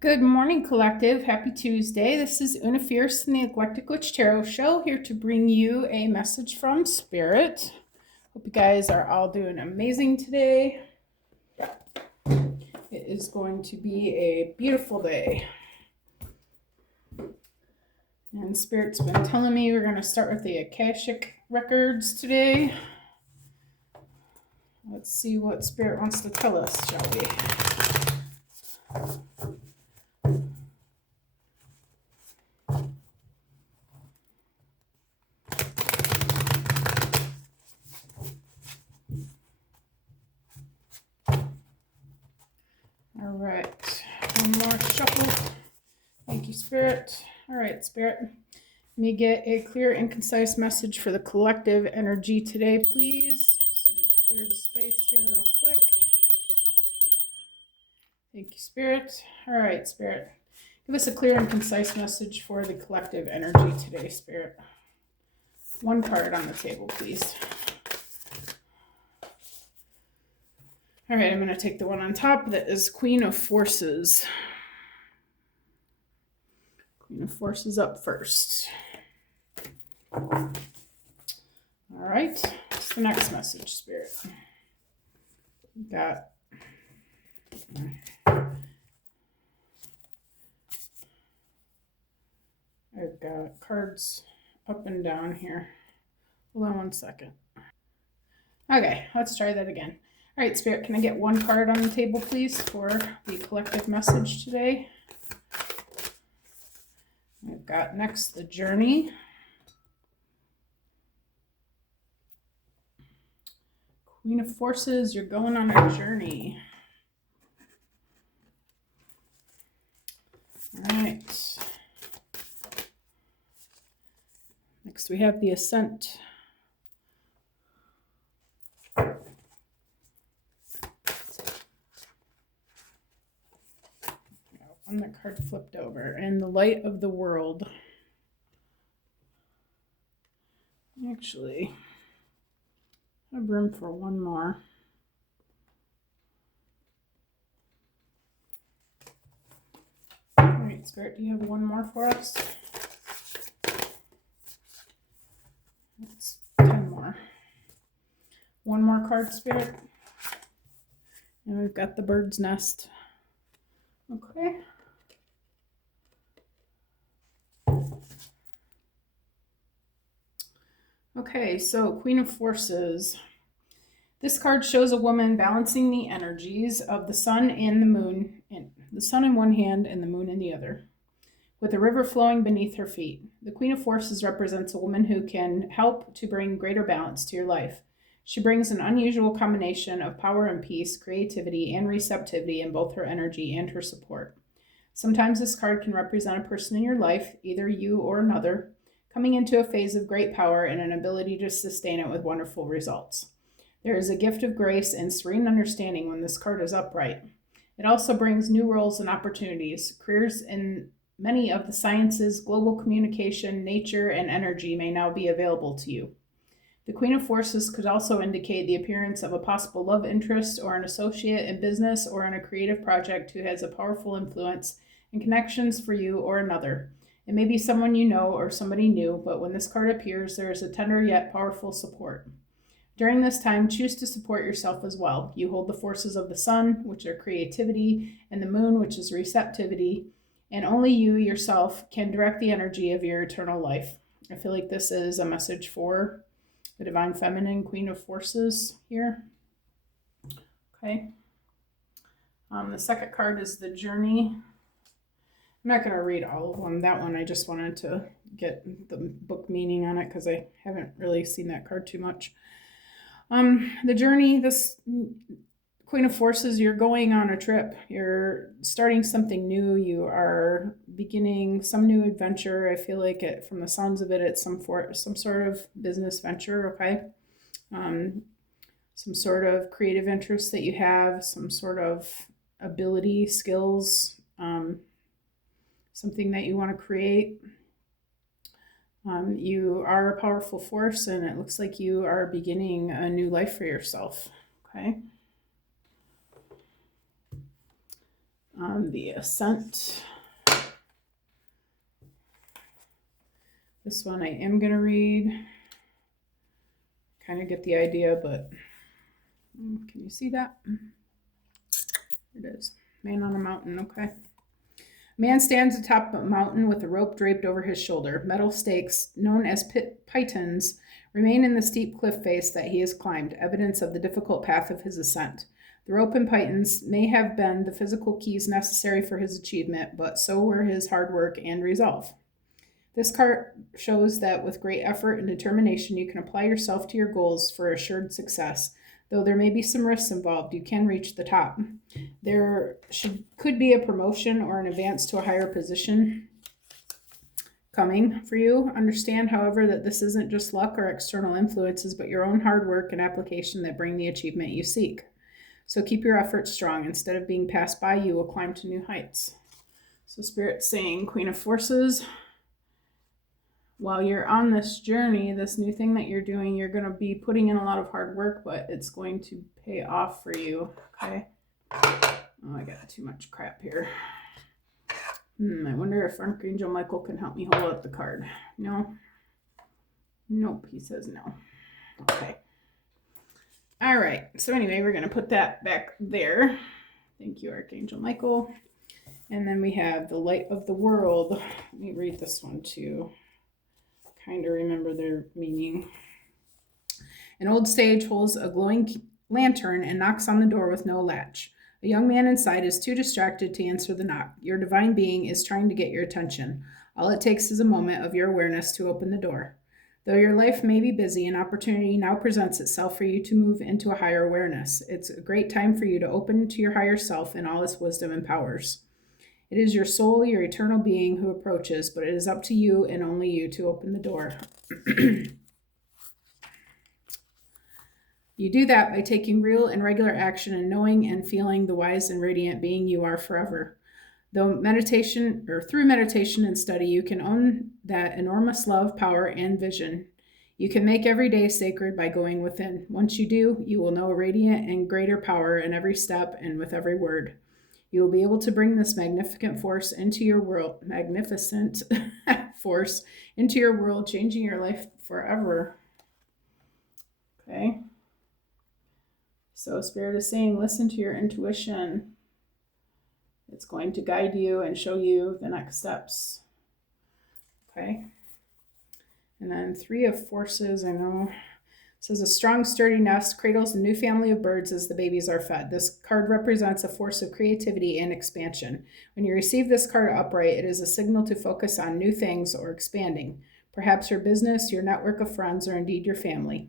Good morning, collective. Happy Tuesday. This is Una Fierce in the Eclectic Witch Tarot Show, here to bring you a message from Spirit. Hope you guys are all doing amazing today. It is going to be a beautiful day. And Spirit's been telling me we're going to start with the Akashic Records today. Let's see what Spirit wants to tell us, shall we? All right, one more shuffle. Thank you, Spirit. All right, Spirit. Let me get a clear and concise message for the collective energy today, please. Just need to clear the space here real quick. Thank you, Spirit. All right, Spirit. Give us a clear and concise message for the collective energy today, Spirit. One card on the table, please. All right, I'm going to take the one on top that is Queen of Forces. Queen of Forces up first. All right, what's the next message, Spirit? We got I've got cards up and down here. Hold on one second. Okay, let's try that again. All right, Spirit, can I get one card on the table, please, for the collective message today? I've got next the Journey. Queen of Forces, you're going on a journey. All right. Next we have the Ascent. One that card flipped over. And the Light of the World. Actually, I have room for one more. All right, Spirit, do you have one more for us? That's 10 more. One more card, Spirit. And we've got the Bird's Nest. Okay. Okay, so Queen of Forces. This card shows a woman balancing the energies of the sun and the moon, and the sun in one hand and the moon in the other, with a river flowing beneath her feet. The Queen of Forces represents a woman who can help to bring greater balance to your life. She brings an unusual combination of power and peace, creativity, and receptivity in both her energy and her support. Sometimes this card can represent a person in your life, either you or another, coming into a phase of great power and an ability to sustain it with wonderful results. There is a gift of grace and serene understanding when this card is upright. It also brings new roles and opportunities. Careers in many of the sciences, global communication, nature, and energy may now be available to you. The Queen of Forces could also indicate the appearance of a possible love interest or an associate in business or in a creative project who has a powerful influence and connections for you or another. It may be someone you know or somebody new, but when this card appears, there is a tender yet powerful support. During this time, choose to support yourself as well. You hold the forces of the sun, which are creativity, and the moon, which is receptivity, and only you yourself can direct the energy of your eternal life. I feel like this is a message for the Divine Feminine Queen of Forces here. Okay. The second card is the Journey. I'm not going to read all of them. That one, I just wanted to get the book meaning on it because I haven't really seen that card too much. The Journey, this Queen of Forces, you're going on a trip. You're starting something new. You are beginning some new adventure. I feel like it, from the sounds of it, it's some sort of business venture, okay? Some sort of creative interest that you have, some sort of ability, skills, something that you want to create. You are a powerful force, and it looks like you are beginning a new life for yourself, okay? on the Ascent. This one I am going to read. Kind of get the idea, but can you see that? There it is. Man on a mountain, okay. Man stands atop a mountain with a rope draped over his shoulder. Metal stakes, known as pitons, remain in the steep cliff face that he has climbed, evidence of the difficult path of his ascent. The rope and pitons may have been the physical keys necessary for his achievement, but so were his hard work and resolve. This card shows that with great effort and determination, you can apply yourself to your goals for assured success. Though there may be some risks involved, you can reach the top. There could be a promotion or an advance to a higher position coming for you. Understand, however, that this isn't just luck or external influences, but your own hard work and application that bring the achievement you seek. So keep your efforts strong. Instead of being passed by, you will climb to new heights. So Spirit's saying, Queen of Forces, while you're on this journey, this new thing that you're doing, you're going to be putting in a lot of hard work, but it's going to pay off for you, okay? Oh, I got too much crap here. I wonder if Archangel Michael can help me hold up the card. No? Nope, he says no. Okay. All right, so anyway, we're going to put that back there. Thank you, Archangel Michael. And then we have the Light of the World. Let me read this one too. Kind of remember their meaning. An old sage holds a glowing lantern and knocks on the door with no latch. A young man inside is too distracted to answer the knock. Your divine being is trying to get your attention. All it takes is a moment of your awareness to open the door. Though your life may be busy, an opportunity now presents itself for you to move into a higher awareness. It's a great time for you to open to your higher self in all its wisdom and powers. It is your soul, your eternal being, who approaches, but it is up to you and only you to open the door. You do that by taking real and regular action and knowing and feeling the wise and radiant being you are forever. Through meditation and study, you can own that enormous love, power, and vision. You can make every day sacred by going within. Once you do, you will know a radiant and greater power in every step and with every word. You will be able to bring this magnificent force into your world, changing your life forever. Okay. So Spirit is saying, listen to your intuition. It's going to guide you and show you the next steps. Okay. And then Three of Forces, I know. It says, a strong, sturdy nest cradles a new family of birds as the babies are fed. This card represents a force of creativity and expansion. When you receive this card upright, it is a signal to focus on new things or expanding. Perhaps your business, your network of friends, or indeed your family.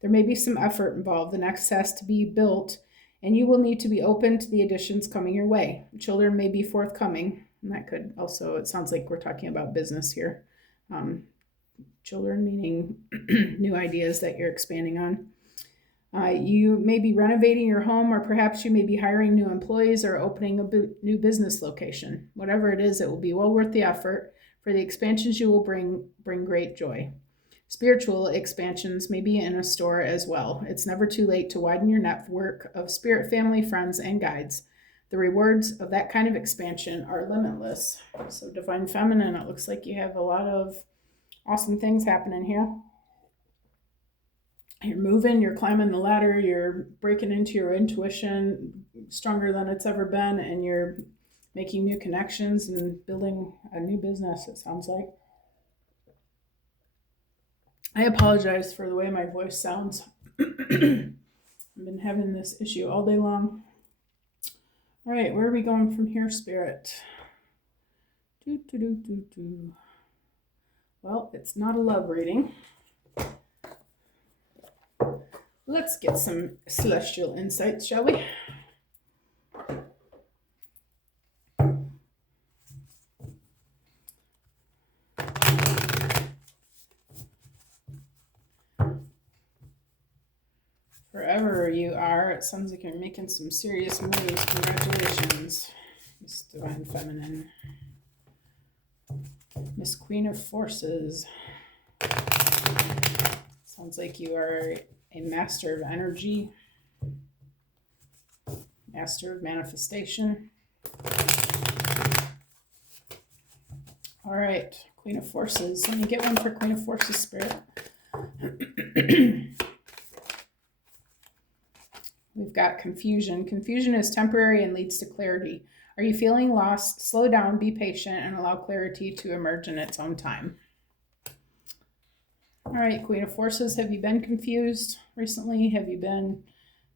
There may be some effort involved. The next has to be built, and you will need to be open to the additions coming your way. Children may be forthcoming, and that could also, it sounds like we're talking about business here. Children meaning new ideas that you're expanding on. You may be renovating your home, or perhaps you may be hiring new employees or opening a new business location. Whatever it is, it will be well worth the effort, for the expansions you will bring great joy. Spiritual expansions may be in a store as well. It's never too late to widen your network of spirit family, friends, and guides. The rewards of that kind of expansion are limitless. So Divine Feminine, it looks like you have a lot of awesome things happening here. You're moving, you're climbing the ladder, you're breaking into your intuition stronger than it's ever been, and you're making new connections and building a new business, it sounds like. I apologize for the way my voice sounds. I've been having this issue all day long. All right, where are we going from here, Spirit? Well, it's not a love reading. Let's get some celestial insights, shall we? Wherever you are, it sounds like you're making some serious moves. Congratulations, Miss Divine Feminine. Miss Queen of Forces. Sounds like you are a master of energy, master of manifestation. All right, Queen of Forces. Let me get one for Queen of Forces, Spirit. We've got confusion. Confusion is temporary and leads to clarity. Are you feeling lost? Slow down, be patient, and allow clarity to emerge in its own time. All right, Queen of Forces, have you been confused recently? Have you been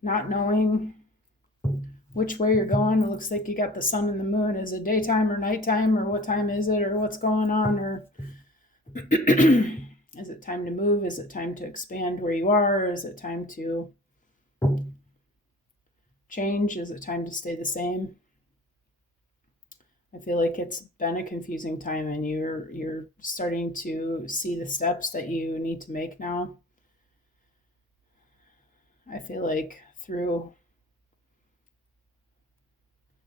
not knowing which way you're going? It looks like you got the sun and the moon. Is it daytime or nighttime, or what time is it, or what's going on? Or is it time to move? Is it time to expand where you are? Is it time to change? Is it time to stay the same? I feel like it's been a confusing time, and you're starting to see the steps that you need to make now. I feel like through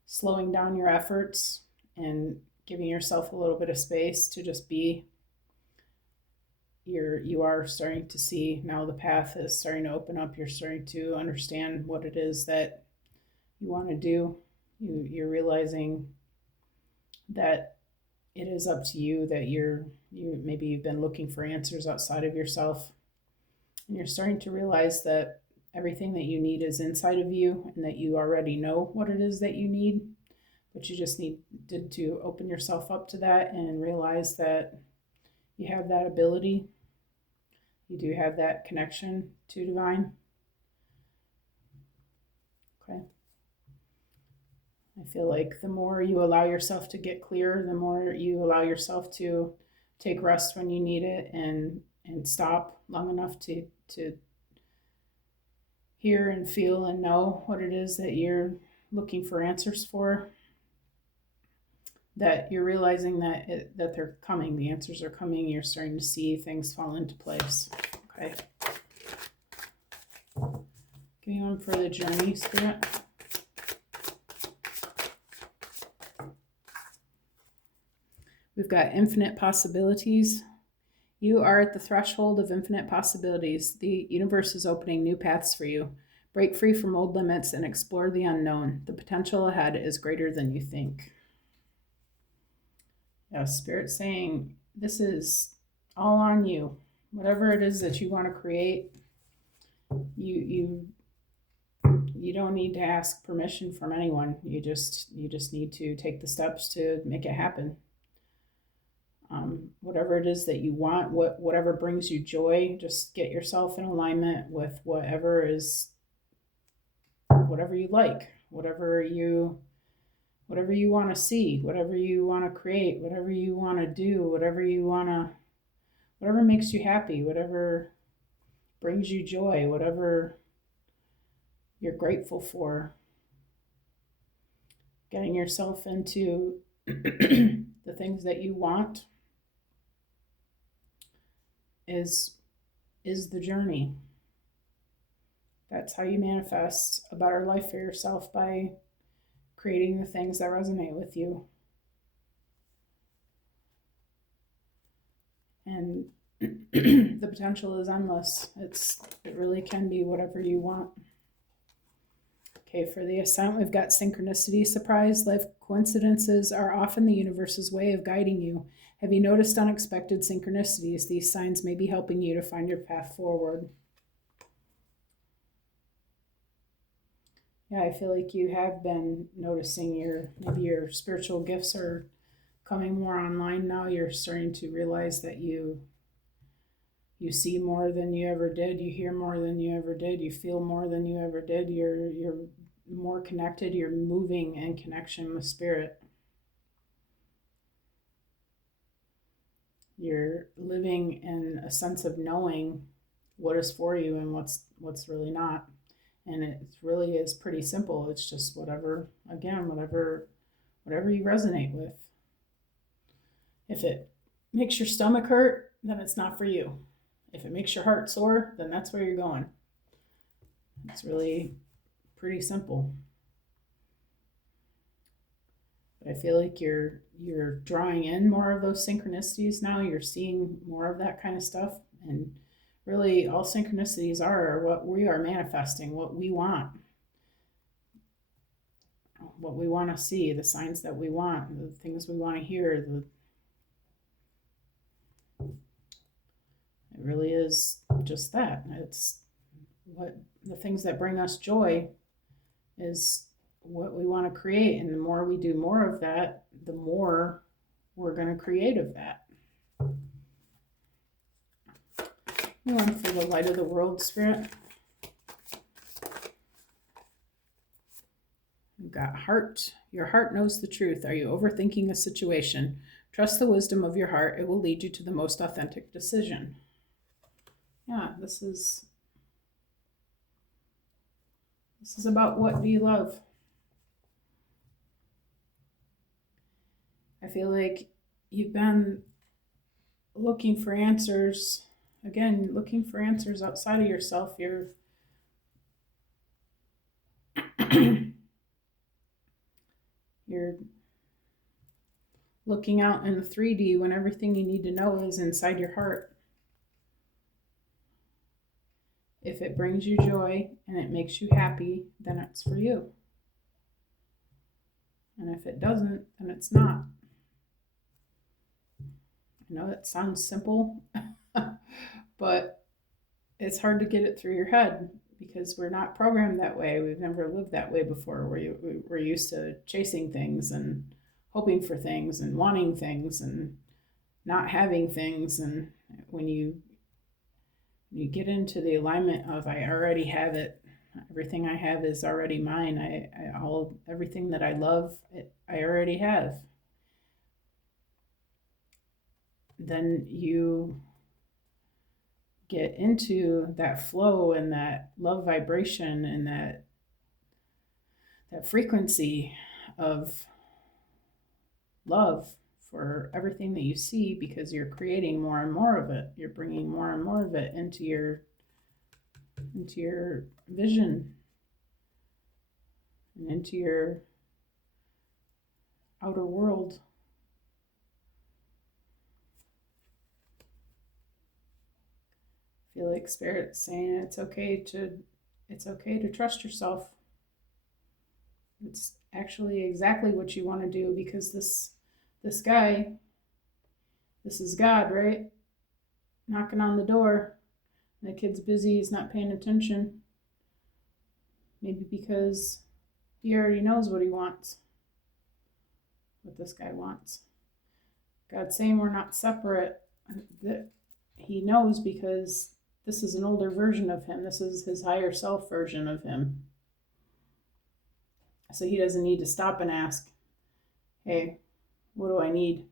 slowing down your efforts and giving yourself a little bit of space to just be, you are starting to see now the path is starting to open up. You're starting to understand what it is that you want to do. You're realizing that it is up to you, that maybe you've been looking for answers outside of yourself, and you're starting to realize that everything that you need is inside of you, and that you already know what it is that you need, but you just needed to open yourself up to that and realize that you have that ability. You do have that connection to divine. Okay. I feel like the more you allow yourself to get clear, the more you allow yourself to take rest when you need it, and stop long enough to hear and feel and know what it is that you're looking for answers for, that you're realizing that they're coming. The answers are coming. You're starting to see things fall into place. Okay. Give me one for the journey, Spirit. We've got infinite possibilities. You are at the threshold of infinite possibilities. The universe is opening new paths for you. Break free from old limits and explore the unknown. The potential ahead is greater than you think. Yeah, Spirit saying this is all on you. Whatever it is that you want to create, you don't need to ask permission from anyone. You just need to take the steps to make it happen. Whatever it is that you want, whatever brings you joy, just get yourself in alignment with whatever you like, whatever you want to see, whatever you want to create, whatever you want to do, whatever makes you happy, whatever brings you joy, whatever you're grateful for. Getting yourself into the things that you want is the journey. That's how you manifest a better life for yourself, by creating the things that resonate with you. And the potential is endless. It really can be whatever you want. Okay, for the ascent, we've got synchronicity, surprise. Life coincidences are often the universe's way of guiding you. Have you noticed unexpected synchronicities? These signs may be helping you to find your path forward. Yeah, I feel like you have been noticing maybe your spiritual gifts are coming more online now. You're starting to realize that you see more than you ever did. You hear more than you ever did. You feel more than you ever did. You're more connected. You're moving in connection with spirit. You're living in a sense of knowing what is for you and what's really not. And it really is pretty simple. It's just whatever you resonate with. If it makes your stomach hurt, then it's not for you. If it makes your heart sore, then that's where you're going. It's really pretty simple. But I feel like you're drawing in more of those synchronicities now. You're seeing more of that kind of stuff. And really, all synchronicities are what we are manifesting, what we want. what we want to see, the signs that we want, the things we want to hear. It really is just that. It's what the things that bring us joy is what we want to create. And the more we do more of that, the more we're going to create of that. We want for the light of the world, Spirit. We've got heart. Your heart knows the truth. Are you overthinking a situation? Trust the wisdom of your heart. It will lead you to the most authentic decision. Yeah, this is about what do you love. I feel like you've been looking for answers, again, looking for answers outside of yourself. You're looking out in the 3D when everything you need to know is inside your heart. If it brings you joy and it makes you happy, then it's for you. And if it doesn't, then it's not. I know that sounds simple, but it's hard to get it through your head because we're not programmed that way. We've never lived that way before. We're used to chasing things and hoping for things and wanting things and not having things. And when you get into the alignment of I already have it, everything I have is already mine. Everything that I love, I already have. Then you get into that flow and that love vibration and that frequency of love for everything that you see, because you're creating more and more of it. You're bringing more and more of it into your vision and into your outer world. I feel like Spirit's saying it's okay to trust yourself. It's actually exactly what you want to do, because this guy, this is God, right? Knocking on the door. The kid's busy, he's not paying attention. Maybe because he already knows what he wants, what this guy wants. God's saying we're not separate. That he knows, because this is an older version of him. This is his higher self version of him. So he doesn't need to stop and ask, hey, what do I need?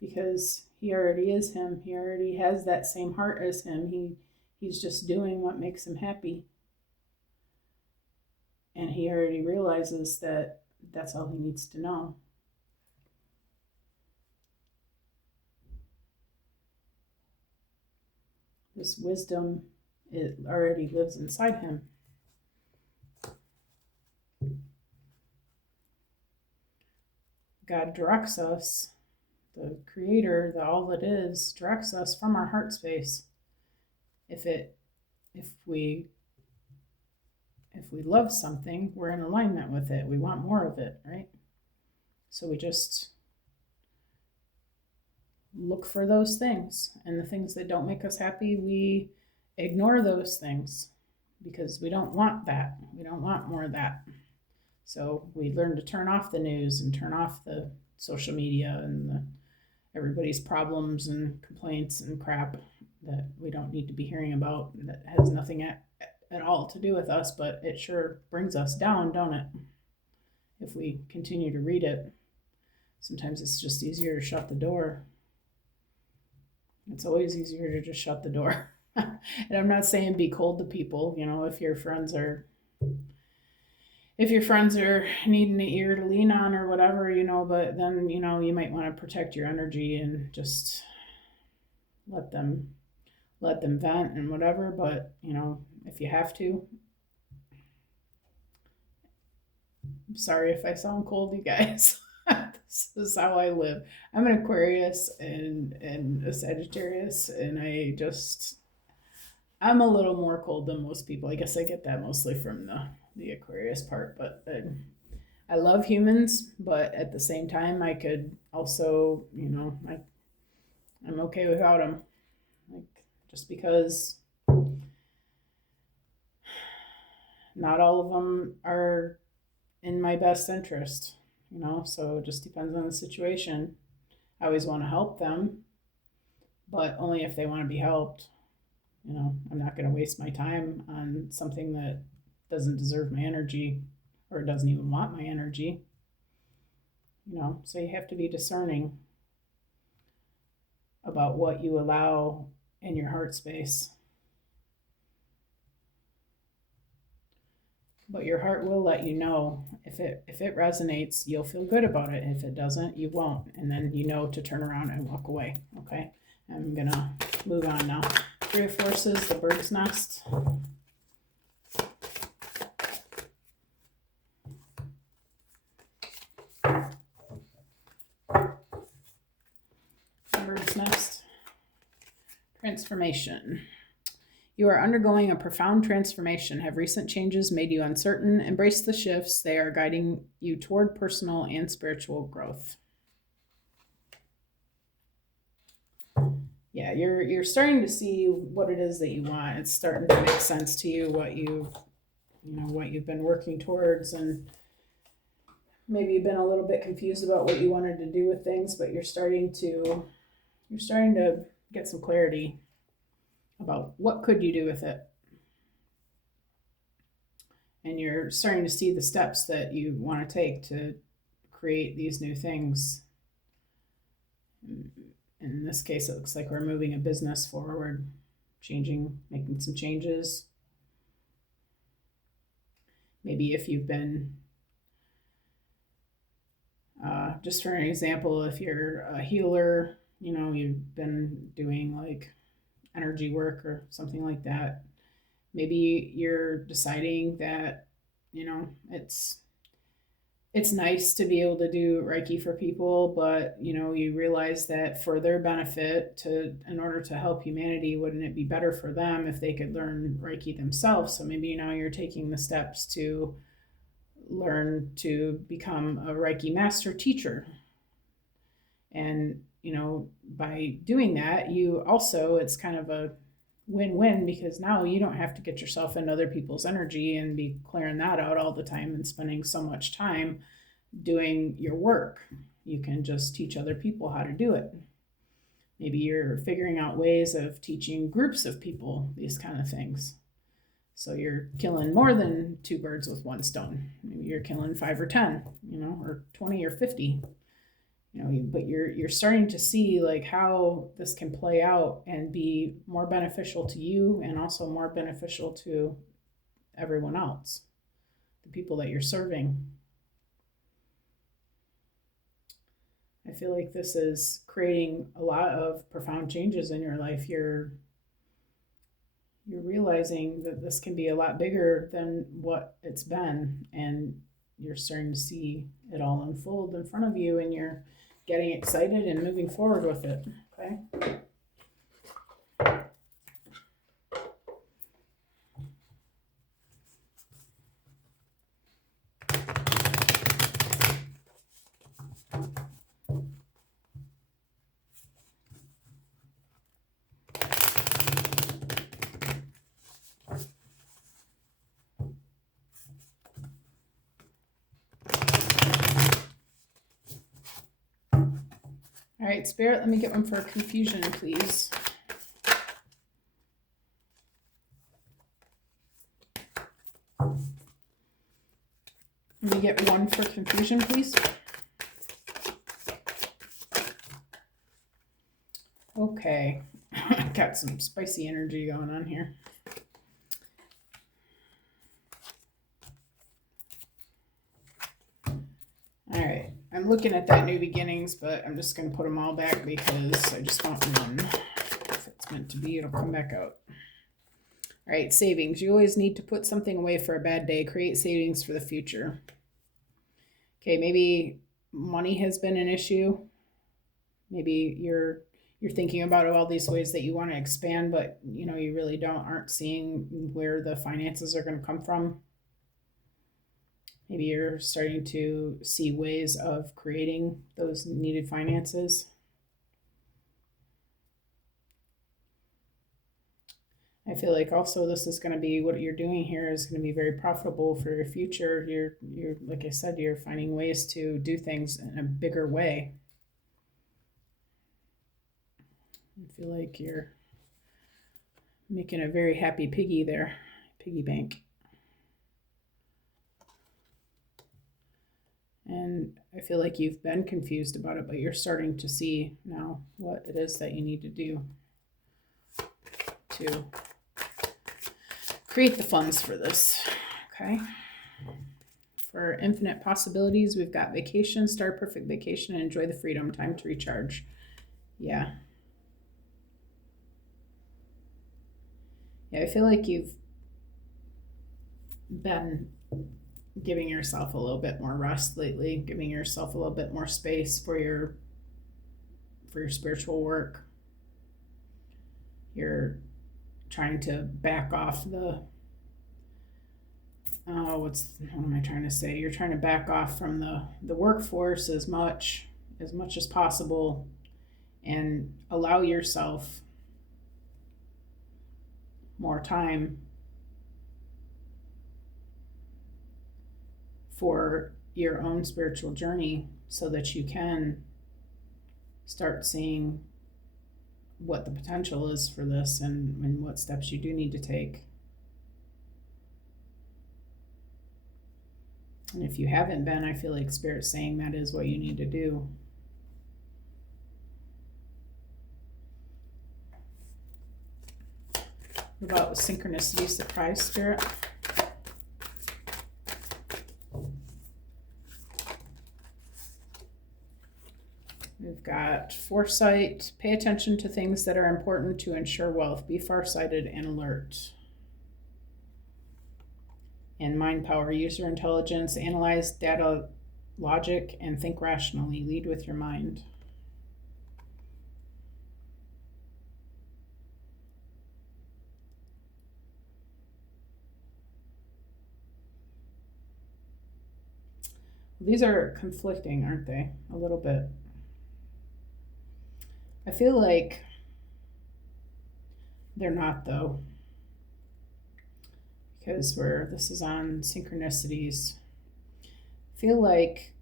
Because he already is him. He already has that same heart as him. He's just doing what makes him happy. And he already realizes that that's all he needs to know. This wisdom, it already lives inside him. God directs us, the creator, the all that is, directs us from our heart space. If we love something, we're in alignment with it. We want more of it, right? So we just look for those things, and the things that don't make us happy, we ignore those things because we don't want that. We don't want more of that. So we learn to turn off the news and turn off the social media and everybody's problems and complaints and crap that we don't need to be hearing about, that has nothing at all to do with us, but it sure brings us down, don't it? If we continue to read it, sometimes it's just easier to shut the door. It's always easier to just shut the door. And I'm not saying be cold to people, if your friends are needing an ear to lean on or whatever, but then, you might want to protect your energy and just let them vent and whatever. But, if you have to, I'm sorry if I sound cold, you guys. This is how I live. I'm an Aquarius and a Sagittarius, and I'm a little more cold than most people. I guess I get that mostly from the Aquarius part, but I love humans, but at the same time, I could also, I'm okay without them. Like, just because not all of them are in my best interest, so it just depends on the situation. I always want to help them, but only if they want to be helped. I'm not going to waste my time on something that doesn't deserve my energy or doesn't even want my energy. So you have to be discerning about what you allow in your heart space. But your heart will let you know. If it resonates, you'll feel good about it. If it doesn't, you won't. And then you know to turn around and walk away. Okay? I'm gonna move on now. Three of Forces, the bird's nest. Bird's nest. Transformation. You are undergoing a profound transformation. Have recent changes made you uncertain? Embrace the shifts. They are guiding you toward personal and spiritual growth. Yeah, you're starting to see what it is that you want. It's starting to make sense to you what you've been working towards, and maybe you've been a little bit confused about what you wanted to do with things, but you're starting to get some clarity about what could you do with it. And you're starting to see the steps that you want to take to create these new things. In this case, it looks like we're moving a business forward, making some changes. Maybe if you've been, just for an example, if you're a healer, you've been doing like energy work or something like that. Maybe you're deciding that, it's nice to be able to do Reiki for people, but you realize that for their benefit, in order to help humanity, wouldn't it be better for them if they could learn Reiki themselves? So maybe you're taking the steps to learn to become a Reiki master teacher. And by doing that, it's kind of a win-win, because now you don't have to get yourself into other people's energy and be clearing that out all the time and spending so much time doing your work. You can just teach other people how to do it. Maybe you're figuring out ways of teaching groups of people these kind of things. So you're killing more than two birds with one stone. Maybe you're killing 5 or 10, or 20 or 50. But you're starting to see like how this can play out and be more beneficial to you, and also more beneficial to everyone else, the people that you're serving. I feel like this is creating a lot of profound changes in your life. You're realizing that this can be a lot bigger than what it's been, and you're starting to see it all unfold in front of you, and you're getting excited and moving forward with it. Okay. All right, Spirit, let me get one for confusion, please. Let me get one for confusion, please. Okay, got some spicy energy going on here. All right, I'm looking at that new beginnings, but I'm just going to put them all back because I just want one. If it's meant to be, it'll come back out. All right, savings. You always need to put something away for a bad day. Create savings for the future. Okay, maybe money has been an issue. Maybe you're thinking about all these ways that you want to expand, but you really aren't seeing where the finances are going to come from. Maybe you're starting to see ways of creating those needed finances. I feel like also this is going to be what you're doing here is going to be very profitable for your future. You're like I said, you're finding ways to do things in a bigger way. I feel like you're making a very happy piggy there, piggy bank. And I feel like you've been confused about it, but you're starting to see now what it is that you need to do to create the funds for this. Okay. For infinite possibilities, we've got vacation, start perfect vacation, and enjoy the freedom, time to recharge. Yeah. Yeah, I feel like you've been giving yourself a little bit more rest lately, giving yourself a little bit more space for your spiritual work. You're trying to back off the what am I trying to say? You're trying to back off from the workforce as much as possible and allow yourself more time for your own spiritual journey so that you can start seeing what the potential is for this and what steps you do need to take. And if you haven't been, I feel like Spirit's saying that is what you need to do. What about synchronicity, surprise, Spirit? We've got foresight, pay attention to things that are important to ensure wealth, be farsighted and alert. And mind power, user intelligence, analyze data, logic, and think rationally, lead with your mind. These are conflicting, aren't they? A little bit. I feel like they're not, though, because this is on synchronicities. I feel like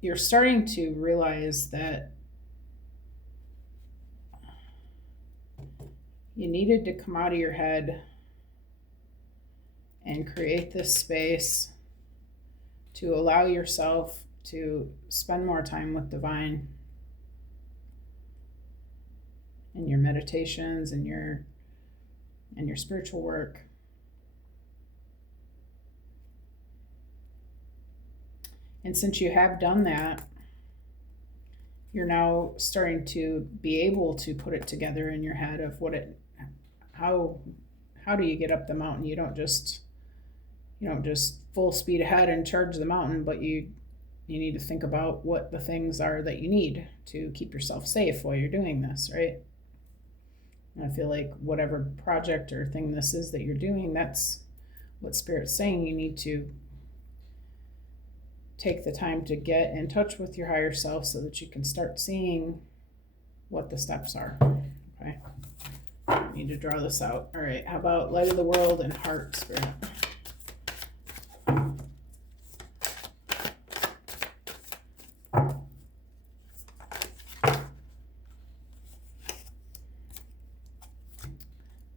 you're starting to realize that you needed to come out of your head and create this space to allow yourself to spend more time with divine in your meditations and your spiritual work. And since you have done that, you're now starting to be able to put it together in your head of how do you get up the mountain? You don't just full speed ahead and charge the mountain, but you need to think about what the things are that you need to keep yourself safe while you're doing this, right? And I feel like whatever project or thing this is that you're doing, that's what Spirit's saying. You need to take the time to get in touch with your higher self so that you can start seeing what the steps are. Okay. I need to draw this out. All right. How about light of the world and heart, Spirit? I'm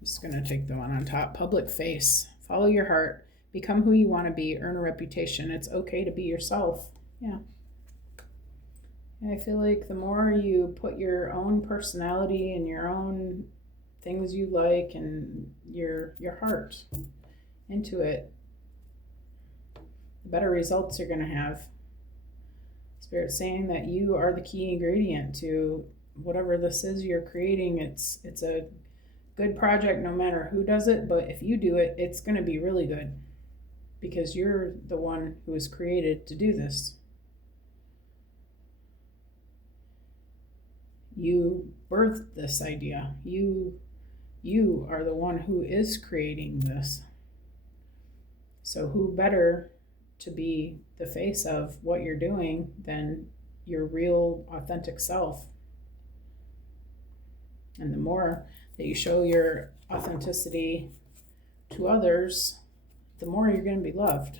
just going to take the one on top. Public face. Follow your heart. Become who you want to be. Earn a reputation. It's okay to be yourself. Yeah. And I feel like the more you put your own personality and your own things you like and your heart into it, the better results you're going to have. Spirit's saying that you are the key ingredient to whatever this is you're creating. It's a good project no matter who does it, but if you do it, it's going to be really good because you're the one who was created to do this. You birthed this idea. You are the one who is creating this. So who better to be the face of what you're doing than your real authentic self. And the more that you show your authenticity to others, the more you're going to be loved.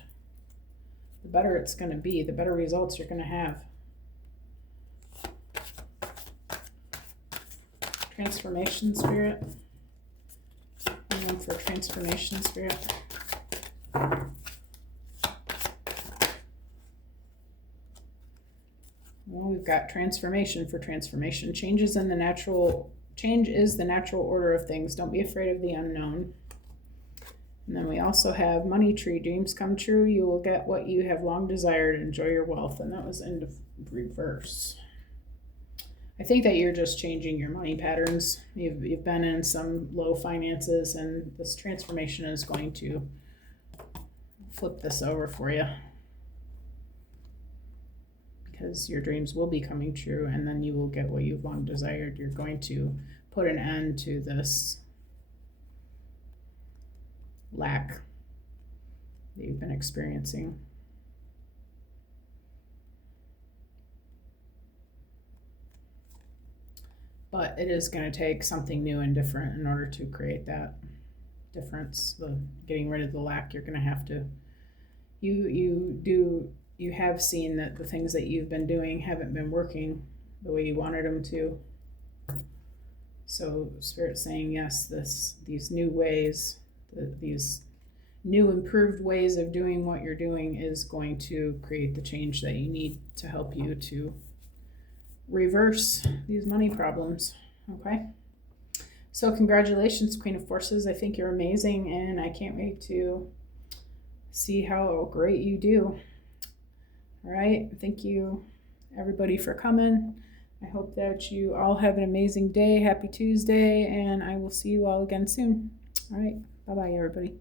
The better it's going to be, the better results you're going to have. Transformation spirit. And for transformation spirit. Well, we've got transformation for transformation. Change is the natural order of things. Don't be afraid of the unknown. And then we also have money tree. Dreams come true. You will get what you have long desired. Enjoy your wealth. And that was in reverse. I think that you're just changing your money patterns. You've been in some low finances, and this transformation is going to flip this over for you, because your dreams will be coming true, and then you will get what you've long desired. You're going to put an end to this lack that you've been experiencing. But it is going to take something new and different in order to create that difference. The getting rid of the lack, you're going to have to, you have seen that the things that you've been doing haven't been working the way you wanted them to. So Spirit's saying, yes, these new ways, these new improved ways of doing what you're doing is going to create the change that you need to help you to reverse these money problems. Okay, so congratulations, Queen of Forces. I think you're amazing, and I can't wait to see how great you do. All right, thank you everybody for coming. I hope that you all have an amazing day. Happy Tuesday, and I will see you all again soon. All right, bye-bye everybody.